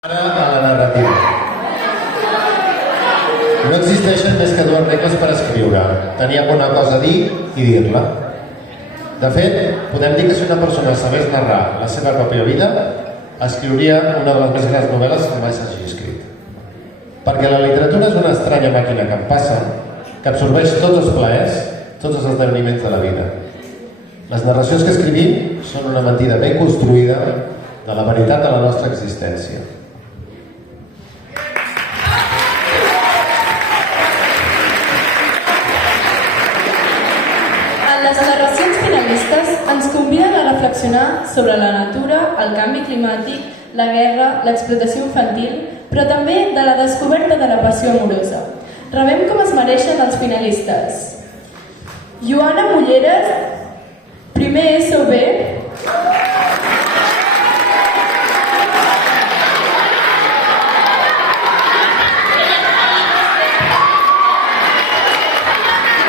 Ara a la narrativa. No existeixen més que dues regles per escriure: tenir alguna cosa a dir i dir-la. De fet, podem dir que si una persona sabés narrar la seva pròpia vida, escriuria una de les més grans novel·les que mai s'hagi escrit. Perquè la literatura és una estranya màquina que passa, que absorbeix tots els plaers, tots els esdeveniments de la vida. Les narracions que escrivim són una mentida ben construïda de la veritat de la nostra existència. Les narracions finalistes ens conviden a reflexionar sobre la natura, el canvi climàtic, la guerra, l'explotació infantil, però també de la descoberta de la passió amorosa. Rebem com es mereixen els finalistes. Joana Mulleres, primer SOB.